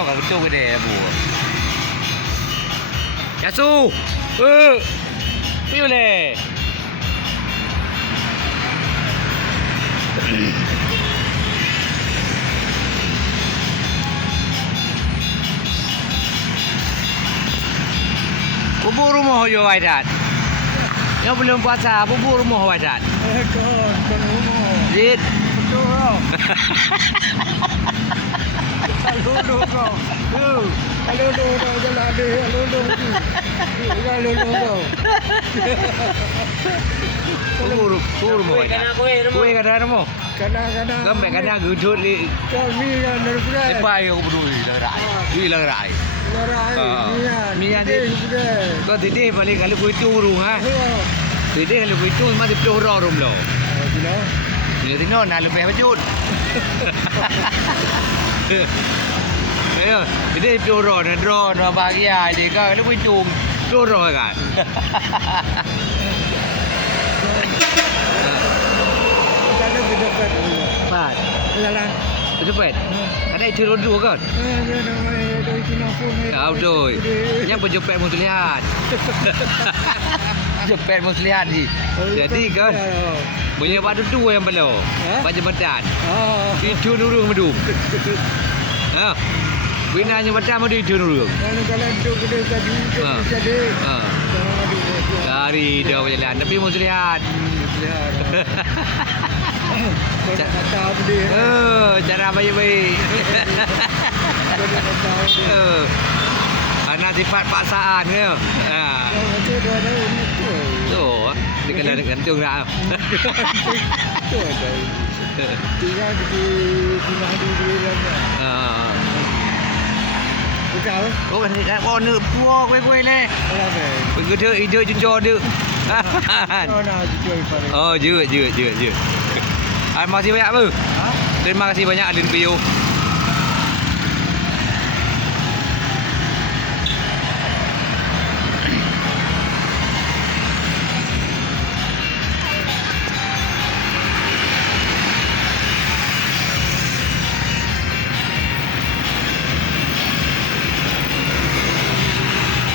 nó còn chung cái đề bùa Yasu Piu lề Bubur rumah yo Waidat. Yang belum puasa bubur rumah Waidat. Kon rumah. Jid. Betul. Kalau kau. Kalau jalan dia, kalau Bubur rumah Waidat. Kue kada rumah. Kadang-kadang. Gambar kada gudut ni. Kami yang nerfree. Lepas yo peduli lerai. Di lerai. Mian ni. Kau tidak balik kalau kau itu urung ha. Tidak kalau kau itu masih peluk rum lo. Bila tengok nak lebih bajut. Ayo, tidak peluk drone bahagia dia kau kalau kau itu peluk kan. Kalau kita dapat. Pat. Jalan. Cepet. Ada itu dulu kan? Kau doi. Yang berjepit muslihat. Jepit muslihat ni. Jadi kan. Punya batu tu yang belum. Baju badan. Itu dulu medum. Ha. Binanya badan madu itu dulu. Kalau itu kita jadi. Dari dah berjalan tapi muslihat. Cara baik-baik. Anak sifat paksaan ke? Tu, dia kena gantung dah. Tinggal di rumah dia. Kau? Oh kan dekat corner puak kuih-kuih ni. Bergedek hidup jujur dia. Oh, je. Terima kasih banyak apa? Terima kasih banyak Alin Pio.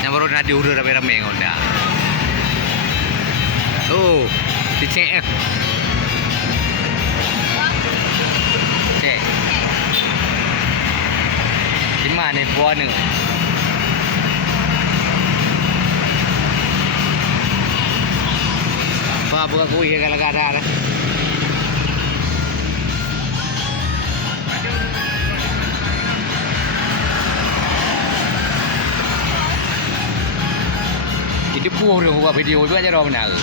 Yang baru nak diurut rame-rame ngonda. Oh, dicek. Di mana buah ni? Apa bukan kuih kalau ada lah. Itu buah dia buat video tu aja orang benar.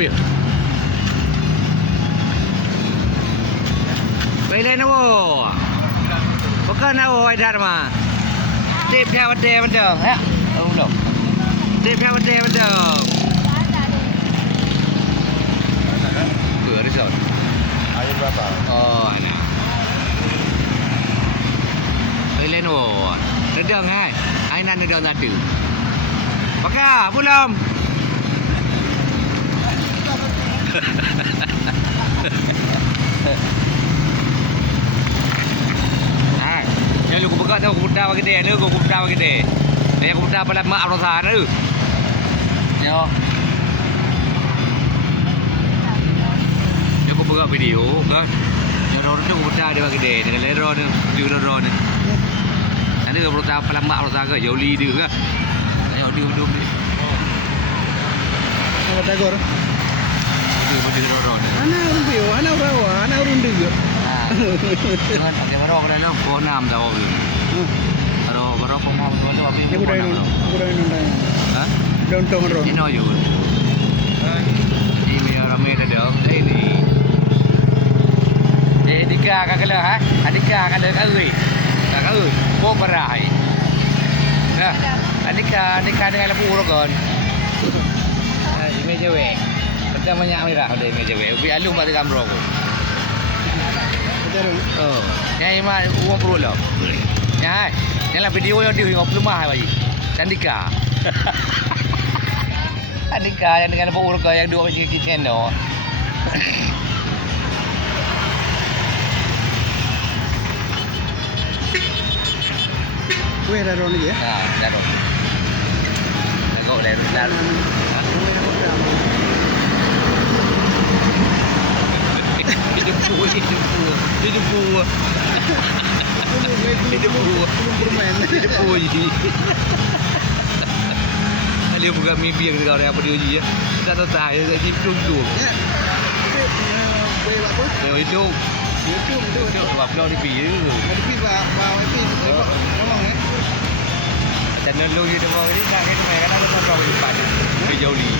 Pio. Baiklah nawo. Bukan nawo ada mah. Tip dia betul. Ya. Belum. Tip dia betul. Resort. Ayo berapa? Oh, anak. Baiklah nawo. Redang hai. Ainan redang satu. Pakar, belum. Yang lu buka tu aku buta bagi dia, lu aku buta bagi dia. Yang aku buta pada mak rosa tu. Yo. Yang aku buka video kan. Yang orang tu aku buta dia bagi dia, dengan lero tu, dia lero ni. Nanti aku buta pada mak rosa ke, Yoli dia ke. Ayo dia duduk ni. Apa tagor? Dia lero ni. Anak orang dia. Jangan pakai barok dah lah, kau nam dah orang. Kalau barok pemau tu tu apa? Aku dah nun. Ha? Daun tong ron. Ini ayo. Ini ramai dah ini. Dika kakak ha? Adika kakak kau. Kakak. Oh berai. Nah, nikah dengan lembu rogon. Ini cewek. Kita banyak merah ada ini cewek. Ubi alu mak tegam rogo. Betul. Oh, yang mah uang perlu lah. Ya, yang lah video yang di 50 mah bagi. Candika. Candika yang dengan lembu rogon yang dua macam kitchen tu. Kue dah ron ni ya. Nah, dah tu. Dah dah. Hidup buah. Hidup buah. Dia buka mimpi yang kau apa dia uji ya. Tak tahu tak ya jadi tu. Ya. Kue apa? Itu. YouTube tu. Upload di pi. Ada pi bawa pi. Tolong ya. Channel lu dia mau ni nak kita main kan ada apa di depan. Ke jauh ni.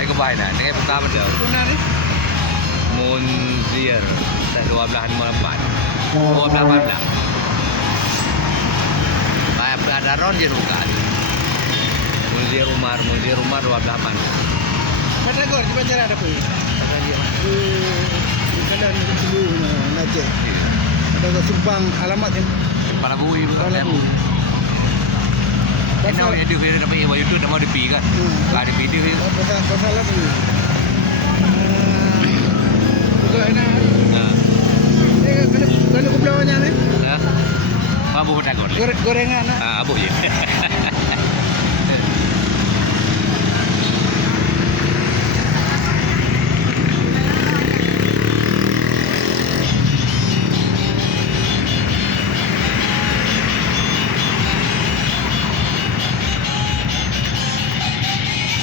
Naik ke bahan nak. Naik pertama dah. Guna ni. Munzir 1254. 1214. Ada ron je bukan. Munzir Umar 1284. Batagor cuba cara ada apa? Kata dia. Kadang dulu nak ada Subang alamat yang Kepala bui Kepala Bui. Kenapa dia dia dapat YouTube nak mau di pi kan? Ada video dia. Pasal apa ni? Bukan enak. Kalau kau belawanya ni? Abu Batagor. Gorengan lah. Abu je.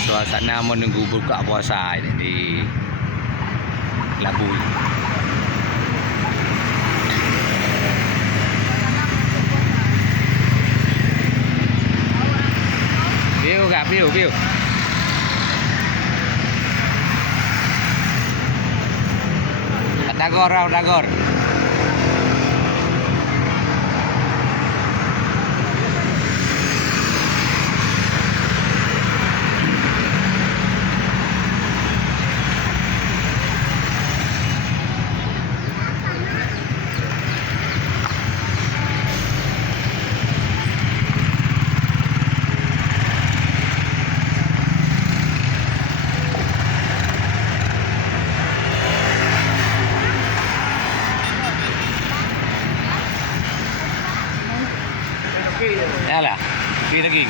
Suasana menunggu buka puasa ini di Labui. View. Batagor. Yalah, pergi lagi.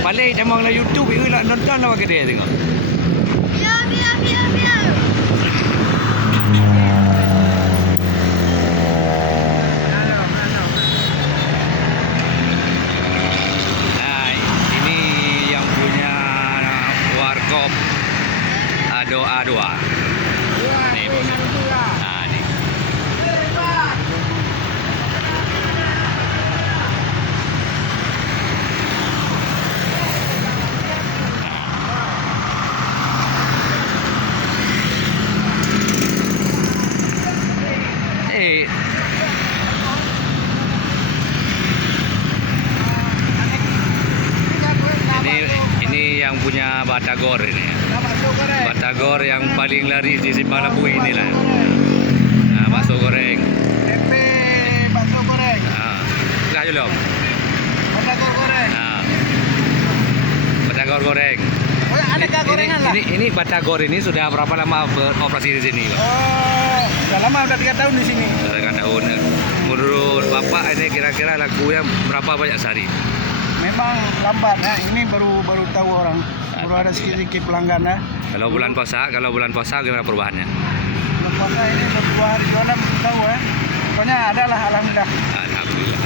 Balik demang lah YouTube itu nak nonton lah ke dia tengok. Biar. Ini yang punya warkop doa. Ni. Ni. Ini yang punya Batagor ini. Batagor yang paling laris di Simpang Labui inilah. Bakso goreng. Tempe bakso goreng. Enggak je belum? Batagor goreng. Batagor goreng. Oh, adakah gorengan lah? Ini Batagor ini sudah berapa lama beroperasi di sini, Pak? Oh, sudah lama, sudah 3 tahun di sini. Sudah 3 tahun. Menurut Bapak ini kira-kira lakunya berapa banyak sehari? Memang lambat ya. Ini baru tahu orang. Baru ada sedikit pelanggan ya. Kalau bulan puasa gimana perubahannya? Bulan puasa ini baru 2 hari jualan baru tahu ya. Pokoknya ada lah, alhamdulillah. Alhamdulillah.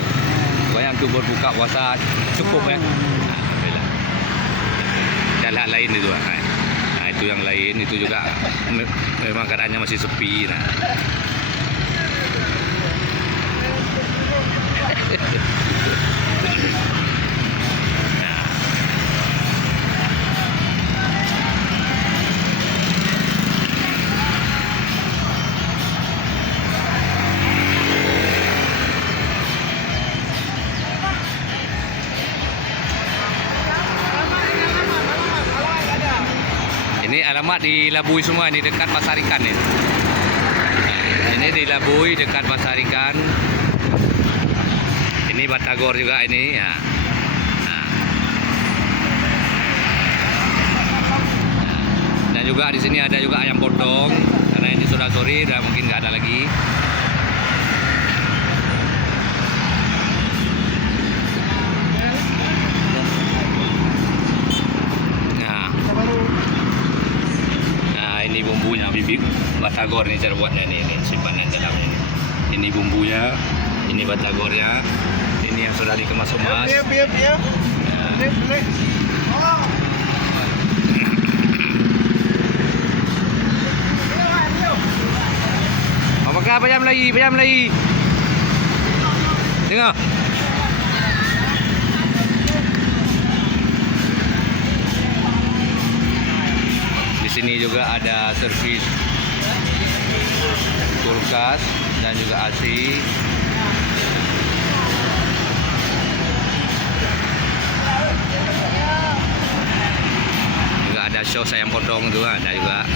Pokoknya untuk berbuka puasa cukup ya. Alhamdulillah. Dan hal lain itu kan. Nah, itu yang lain itu juga memang keadaannya masih sepi nah. Ini alamat dilabui semua ni dekat Pasar Ikan ni. Ini dilabui dekat Pasar Ikan. Ini batagor juga ini ya. Dan juga di sini ada juga ayam potong karena ini sudah sore dan mungkin nggak ada lagi. Nah, ini bumbunya bibik batagor ni cara buatnya ni simpanan dalamnya ni. Ini bumbunya, ini batagornya, ini yang sudah dikemas-kemas. Biar. Ya. Boleh. Apakah payah Melayu? Tengok. Di sini juga ada servis kulkas dan juga AC. Juga ada sos ayam potong tu ada juga.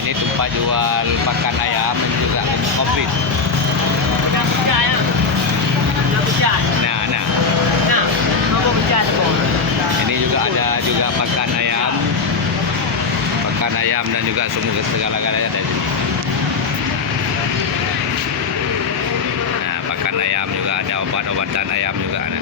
Ini tempat jual pakan ayam dan juga komplit. Nah. Ini juga ada juga pakan ayam dan juga semua segala-galanya ada di sini. Nah, pakan ayam juga ada, obat-obatan ayam juga ada.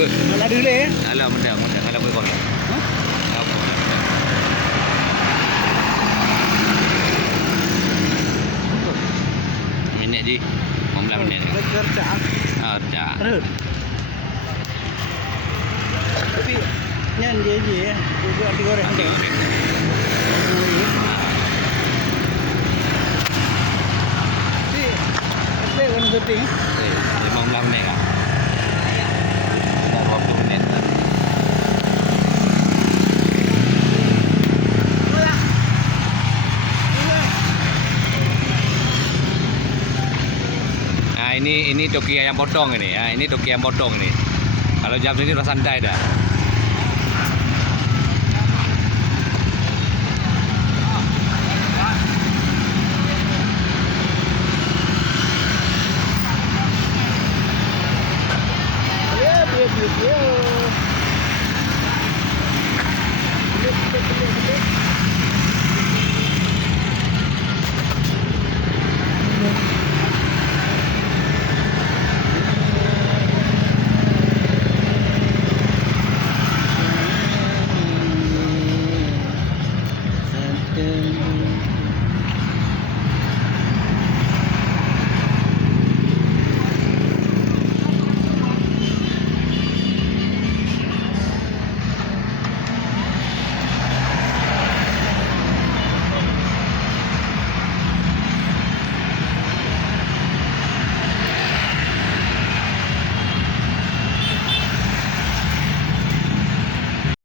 Malah dulu ya. Alah mendang kalau boleh korang. Minit je. 15 minit. Kerja. Dah. Tapi nyan dia je ya. Dia digoreng. Ini kan penting. 15 minit lah. Dah 20 minit lah. Nah, ini toki ayam potong ini. Ini toki ayam potong ini. Kalau jam ini sudah santai dah. Biar.